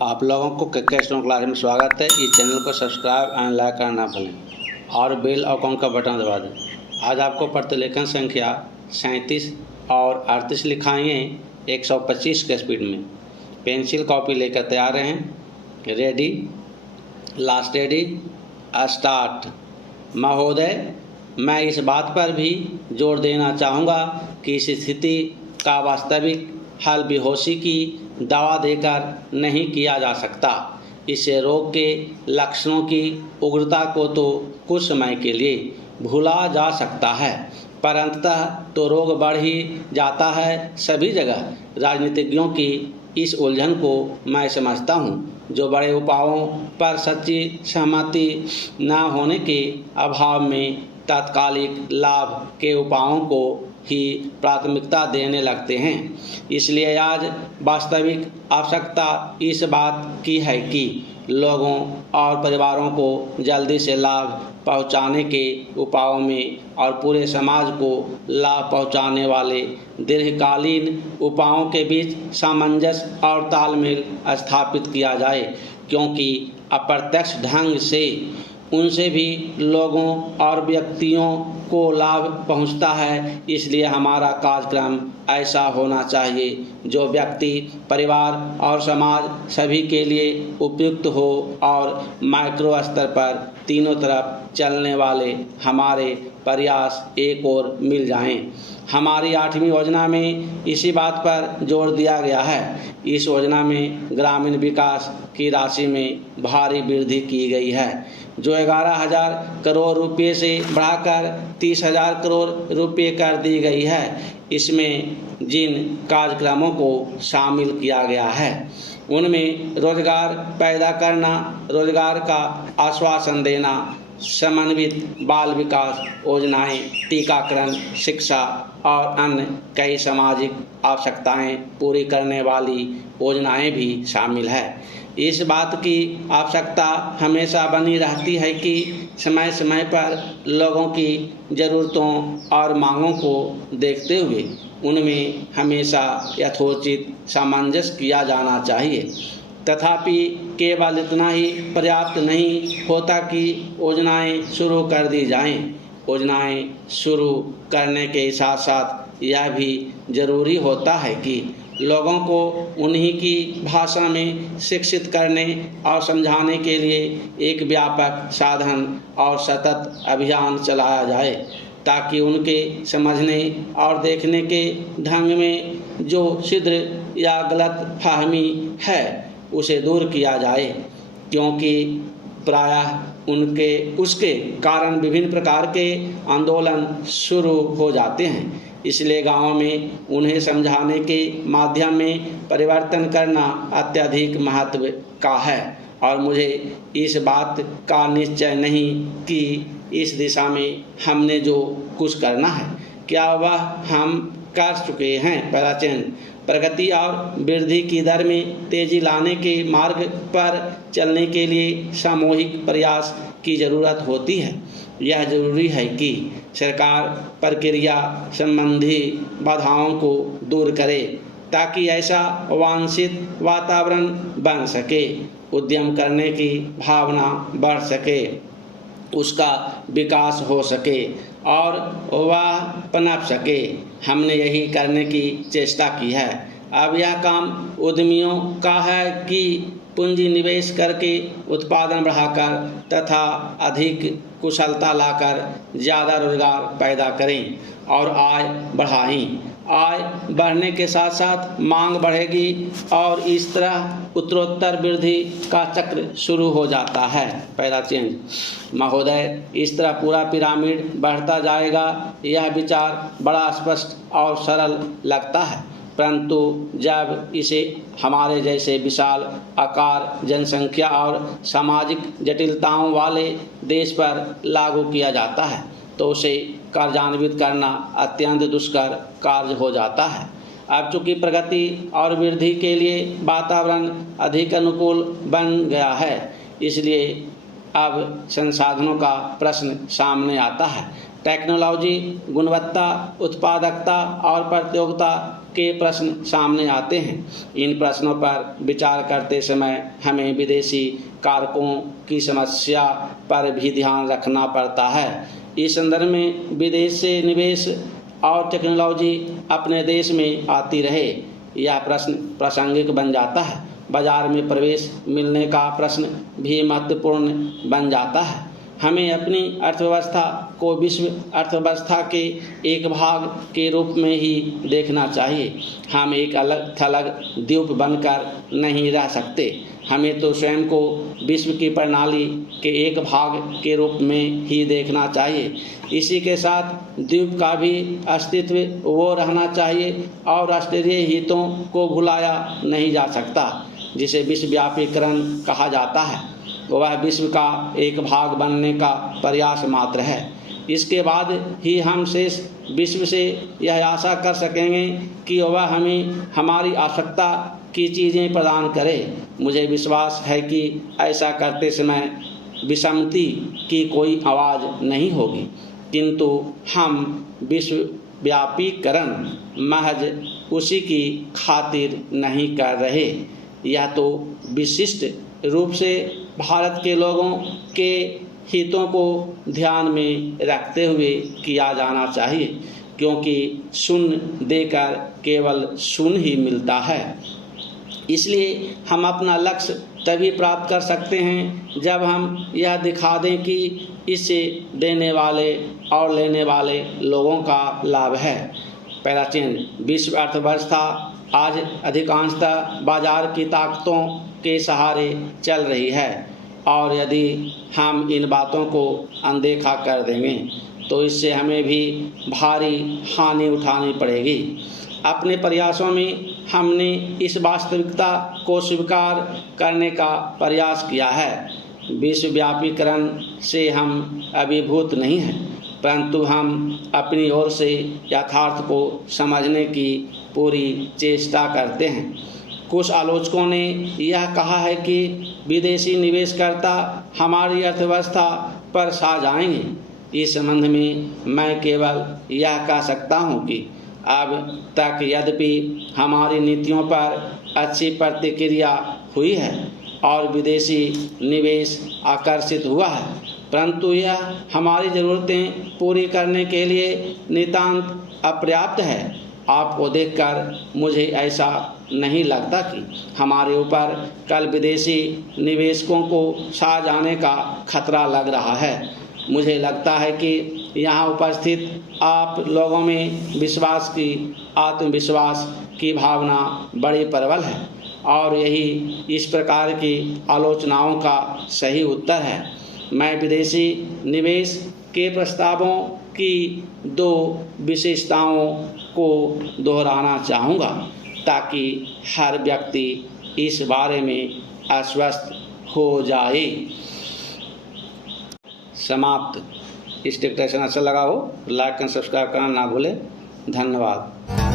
आप लोगों को के स्टोन क्लास में स्वागत है। इस चैनल को सब्सक्राइब एंड लाइक करना ना भूलें और बेल आइकॉन का बटन दबा दें। आज आपको प्रतिलेखन संख्या 37 और 38 लिखाएंगे 125 के स्पीड में। पेंसिल कॉपी लेकर तैयार रहें। Ready, last ready, start. महोदय, मैं इस बात पर भी जोर देना चाहूँगा कि इस स्थिति का वास्तविक हल बेहोशी की दवा देकर नहीं किया जा सकता। इससे रोग के लक्षणों की उग्रता को तो कुछ समय के लिए भूला जा सकता है, पर अंततः तो रोग बढ़ ही जाता है सभी जगह। राजनीतिज्ञों की इस उलझन को मैं समझता हूँ, जो बड़े उपायों पर सच्ची सहमति न होने के अभाव में तात्कालिक लाभ के उपायों को ही प्राथमिकता देने लगते हैं। इसलिए आज वास्तविक आवश्यकता इस बात की है कि लोगों और परिवारों को जल्दी से लाभ पहुंचाने के उपायों में और पूरे समाज को लाभ पहुंचाने वाले दीर्घकालीन उपायों के बीच सामंजस्य और तालमेल स्थापित किया जाए, क्योंकि अप्रत्यक्ष ढंग से उनसे भी लोगों और व्यक्तियों को लाभ पहुंचता है। इसलिए हमारा कार्यक्रम ऐसा होना चाहिए जो व्यक्ति, परिवार और समाज सभी के लिए उपयुक्त हो और माइक्रो स्तर पर तीनों तरफ चलने वाले हमारे प्रयास एक और मिल जाएं। हमारी 8वीं योजना में इसी बात पर जोर दिया गया है। इस योजना में ग्रामीण विकास की राशि में भारी वृद्धि की गई है, जो 11,000 करोड़ रुपये से बढ़ाकर 30,000 करोड़ रुपये कर दी गई है। इसमें जिन कार्यक्रमों को शामिल किया गया है उनमें रोजगार पैदा करना, रोजगार का आश्वासन देना, समन्वित बाल विकास योजनाएं, टीकाकरण, शिक्षा और अन्य कई सामाजिक आवश्यकताएं पूरी करने वाली योजनाएं भी शामिल है। इस बात की आवश्यकता हमेशा बनी रहती है कि समय समय पर लोगों की ज़रूरतों और मांगों को देखते हुए उनमें हमेशा यथोचित सामंजस्य किया जाना चाहिए। तथापि केवल इतना ही पर्याप्त नहीं होता कि योजनाएं शुरू कर दी जाएं। योजनाएं शुरू करने के साथ साथ यह भी ज़रूरी होता है कि लोगों को उन्हीं की भाषा में शिक्षित करने और समझाने के लिए एक व्यापक साधन और सतत अभियान चलाया जाए, ताकि उनके समझने और देखने के ढंग में जो छिद्र या गलत फहमी है उसे दूर किया जाए, क्योंकि प्रायः उसके कारण विभिन्न प्रकार के आंदोलन शुरू हो जाते हैं। इसलिए गाँव में उन्हें समझाने के माध्यम में परिवर्तन करना अत्यधिक महत्व का है। और मुझे इस बात का निश्चय नहीं कि इस दिशा में हमने जो कुछ करना है क्या वह हम कर चुके हैं। प्राचीन प्रगति और वृद्धि की दर में तेजी लाने के मार्ग पर चलने के लिए सामूहिक प्रयास की ज़रूरत होती है। यह जरूरी है कि सरकार प्रक्रिया संबंधी बाधाओं को दूर करे, ताकि ऐसा वांछित वातावरण बन सके, उद्यम करने की भावना बढ़ सके, उसका विकास हो सके और वह पनप सके। हमने यही करने की चेष्टा की है। अब यह काम उद्यमियों का है कि पूंजी निवेश करके उत्पादन बढ़ाकर तथा अधिक कुशलता लाकर ज़्यादा रोजगार पैदा करें और आय बढ़ाएं। आय बढ़ने के साथ साथ मांग बढ़ेगी और इस तरह उत्तरोत्तर वृद्धि का चक्र शुरू हो जाता है। पहला चेंज। महोदय, इस तरह पूरा पिरामिड बढ़ता जाएगा। यह विचार बड़ा स्पष्ट और सरल लगता है, परंतु जब इसे हमारे जैसे विशाल आकार, जनसंख्या और सामाजिक जटिलताओं वाले देश पर लागू किया जाता है तो उसे कार्यान्वित करना अत्यंत दुष्कर कार्य हो जाता है। अब चूँकि प्रगति और वृद्धि के लिए वातावरण अधिक अनुकूल बन गया है, इसलिए अब संसाधनों का प्रश्न सामने आता है। टेक्नोलॉजी, गुणवत्ता, उत्पादकता और प्रतियोगिता के प्रश्न सामने आते हैं। इन प्रश्नों पर विचार करते समय हमें विदेशी कारकों की समस्या पर भी ध्यान रखना पड़ता है। इस संदर्भ में विदेश से निवेश और टेक्नोलॉजी अपने देश में आती रहे, यह प्रश्न प्रासंगिक बन जाता है। बाजार में प्रवेश मिलने का प्रश्न भी महत्वपूर्ण बन जाता है। हमें अपनी अर्थव्यवस्था को विश्व अर्थव्यवस्था के एक भाग के रूप में ही देखना चाहिए। हम एक अलग थलग द्वीप बनकर नहीं रह सकते। हमें तो स्वयं को विश्व की प्रणाली के एक भाग के रूप में ही देखना चाहिए। इसी के साथ द्वीप का भी अस्तित्व वो रहना चाहिए और राष्ट्रीय हितों को भुलाया नहीं जा सकता। जिसे विश्वव्यापीकरण कहा जाता है, वह विश्व का एक भाग बनने का प्रयास मात्र है। इसके बाद ही हम शेष विश्व से यह आशा कर सकेंगे कि वह हमें हमारी आवश्यकता की चीज़ें प्रदान करे। मुझे विश्वास है कि ऐसा करते समय विसम्मति की कोई आवाज़ नहीं होगी, किंतु हम विश्वव्यापीकरण महज उसी की खातिर नहीं कर रहे। यह तो विशिष्ट रूप से भारत के लोगों के हितों को ध्यान में रखते हुए किया जाना चाहिए, क्योंकि शून्य देकर केवल शून्य ही मिलता है। इसलिए हम अपना लक्ष्य तभी प्राप्त कर सकते हैं जब हम यह दिखा दें कि इससे देने वाले और लेने वाले लोगों का लाभ है। पहला चिन्ह, विश्व अर्थव्यवस्था आज अधिकांशतः बाजार की ताकतों के सहारे चल रही है, और यदि हम इन बातों को अनदेखा कर देंगे तो इससे हमें भी भारी हानि उठानी पड़ेगी। अपने प्रयासों में हमने इस वास्तविकता को स्वीकार करने का प्रयास किया है। विश्वव्यापीकरण से हम अभिभूत नहीं हैं, परंतु हम अपनी ओर से यथार्थ को समझने की पूरी चेष्टा करते हैं। कुछ आलोचकों ने यह कहा है कि विदेशी निवेशकर्ता हमारी अर्थव्यवस्था पर छा जाएंगे। इस संबंध में मैं केवल यह कह सकता हूं कि अब तक यद्यपि हमारी नीतियों पर अच्छी प्रतिक्रिया हुई है और विदेशी निवेश आकर्षित हुआ है, परंतु यह हमारी ज़रूरतें पूरी करने के लिए नितांत अपर्याप्त है। आपको देखकर मुझे ऐसा नहीं लगता कि हमारे ऊपर कल विदेशी निवेशकों को छा जाने का खतरा लग रहा है। मुझे लगता है कि यहाँ उपस्थित आप लोगों में आत्मविश्वास की भावना बड़ी प्रबल है, और यही इस प्रकार की आलोचनाओं का सही उत्तर है। मैं विदेशी निवेश के प्रस्तावों की दो विशेषताओं को दोहराना चाहूँगा, ताकि हर व्यक्ति इस बारे में आश्वस्त हो जाए। समाप्त। इस डिक्टेशन अच्छा लगा हो लाइक एंड सब्सक्राइब करना ना भूलें। धन्यवाद।